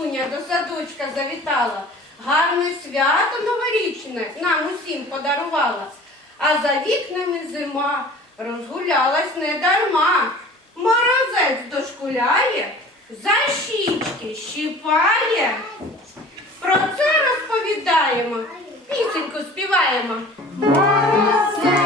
красуня до садочка завітала, гарне свято новорічне нам усім подарувала. А за вікнами зима розгулялась недарма. Морозець дошкуляє, за щічки щіпає. Про це розповідаємо, пісеньку співаємо. Морозець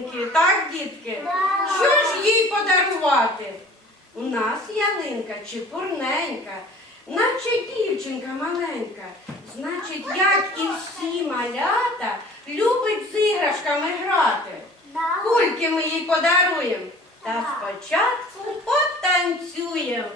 ялинки, так, дітки? Що ж їй подарувати? У нас ялинка чепурненька, наче дівчинка маленька. Значить, як і всі малята любить з іграшками грати. Кульки ми їй подаруємо. Та спочатку потанцюємо.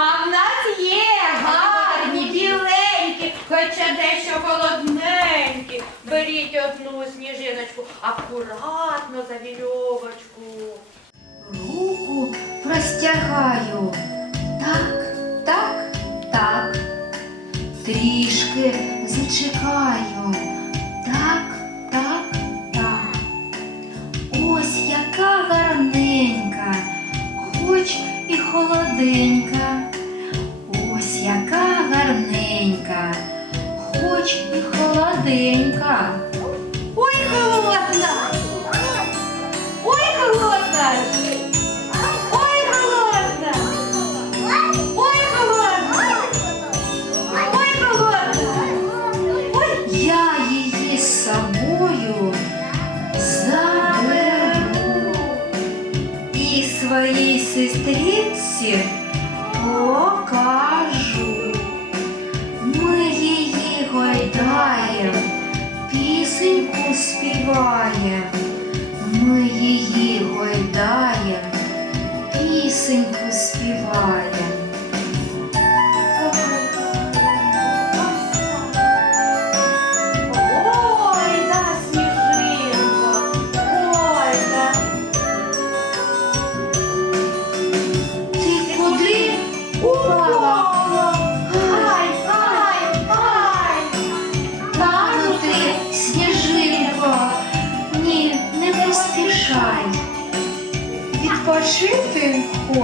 А в нас є гарні, біленькі, хоча дещо холодненькі. Беріть одну сніжиночку, акуратно за вільовочку. Руку простягаю. Так, так, так. Трішки зачекаю. Так, так, так. Ось яка гарненька, хоч і холоденька. хоч і холоденька. Ой, холодна! Ой, холодна! Ой, холодна! Ой, холодна! Ой, холодна! Ой, я її з собою заберу і своїй сестричці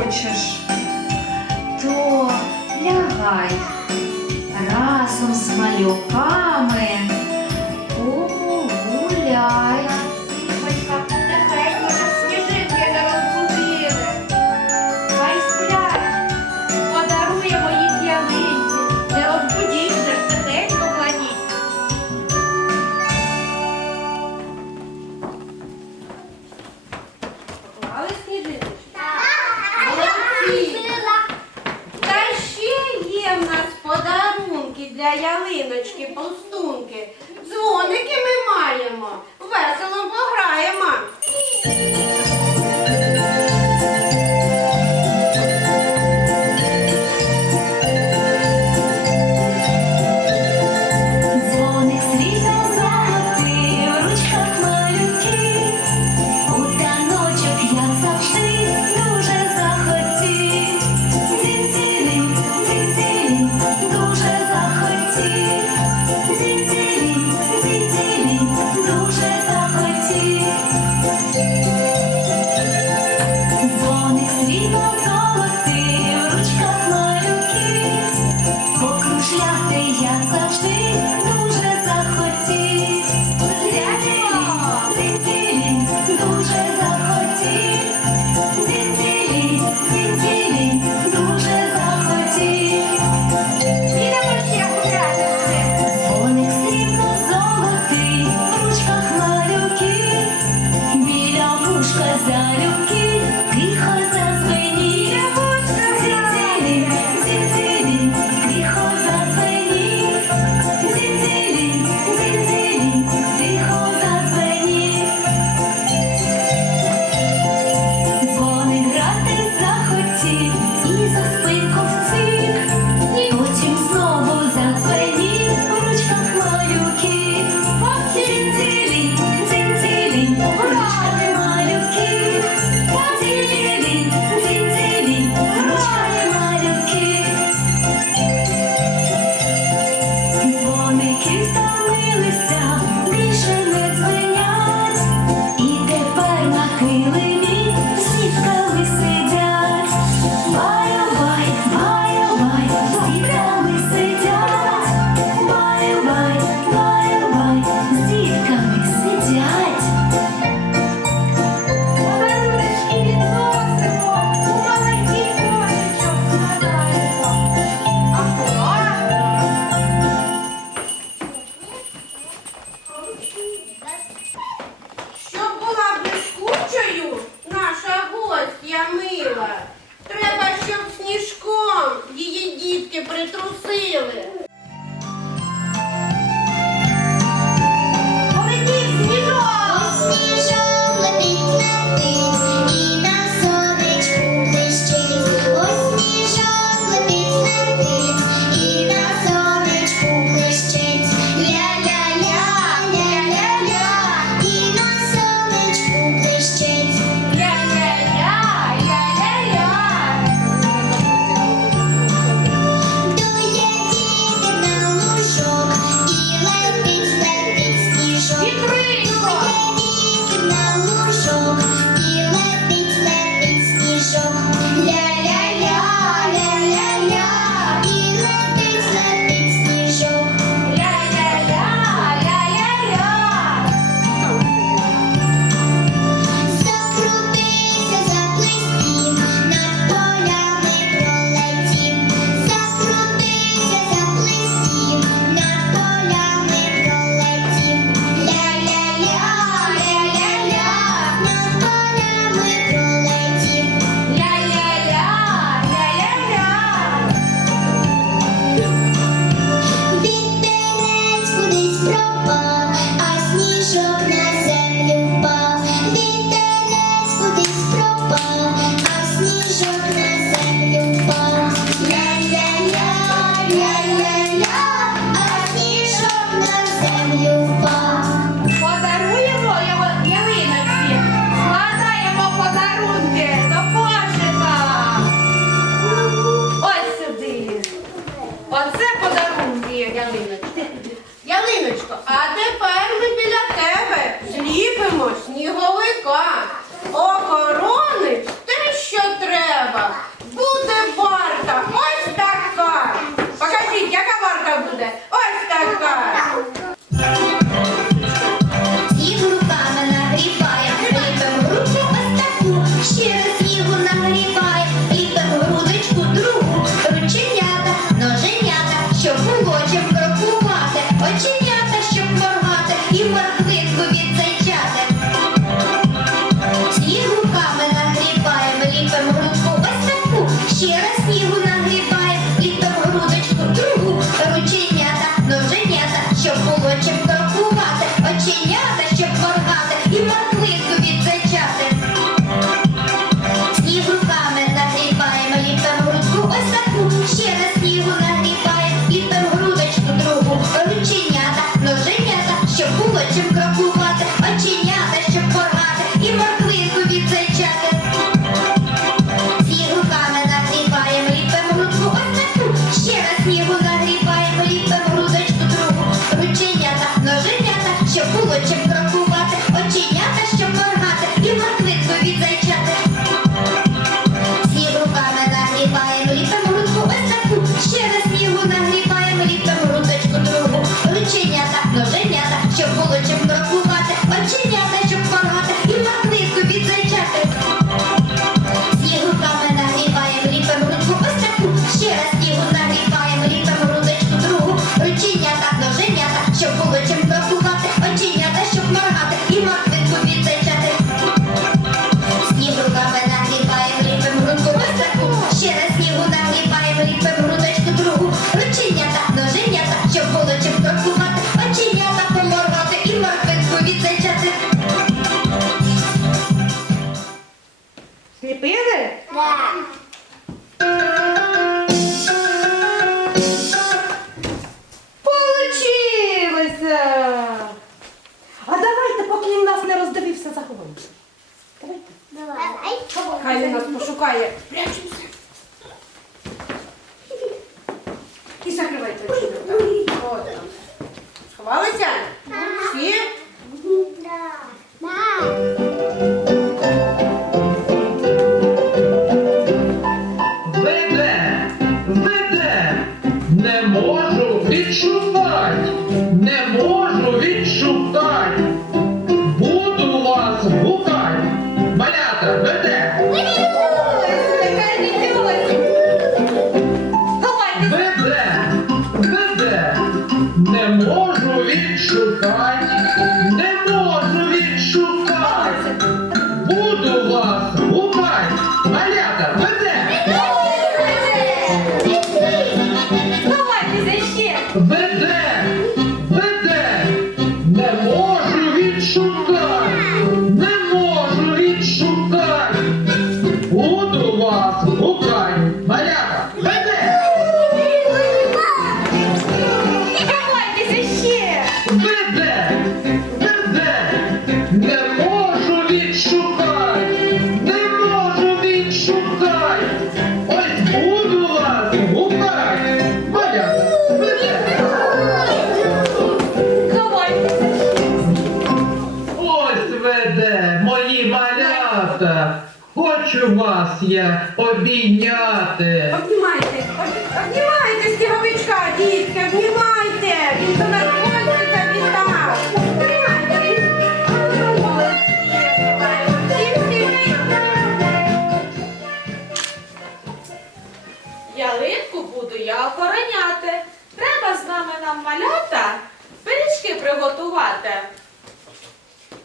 Хочеш? То лягай разом з малюками ялиночки, полстунки. Дзвоники ми маємо. Весело пограємо. shit. Baby доганяти. Треба з нами нам малята пиріжки приготувати.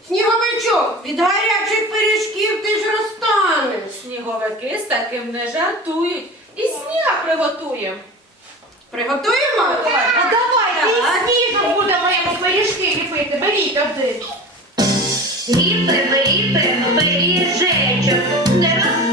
Сніговичок, від гарячих пиріжків ти ж розтанеш. Сніговики з таким не жартують. І сніга приготуємо. Приготуємо? А давай, і снігом будемо йому пиріжки ліпити. Беріть один. Ліпи, ліпи, пиріжечок. Не роз-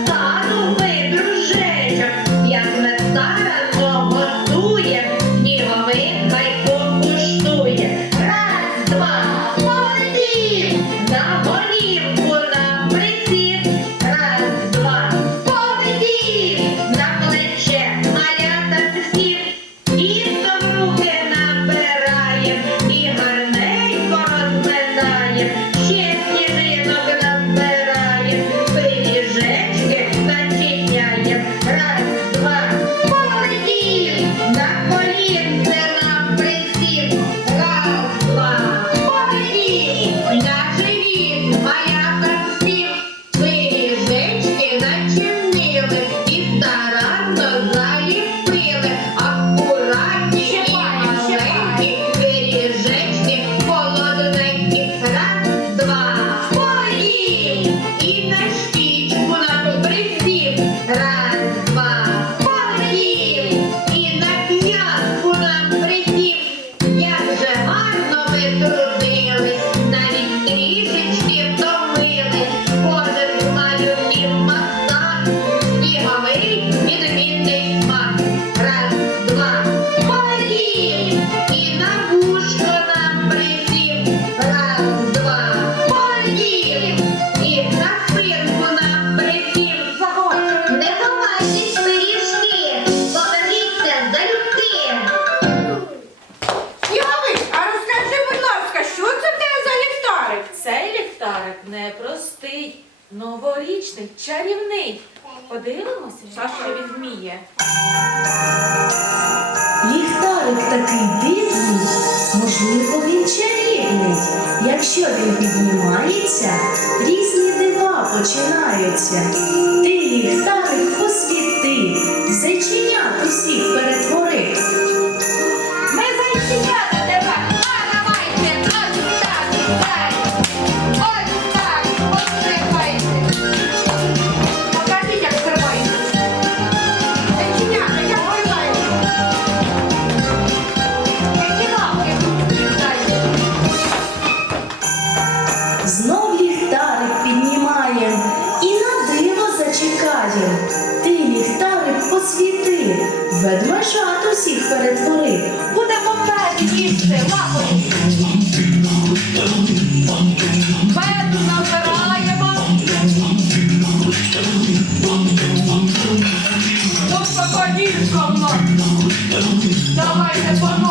with the wheel is 93 він. Якщо він піднімається, різні дива починаються. Ти ліхтарик посвіти, зачинят усіх перед. Hey,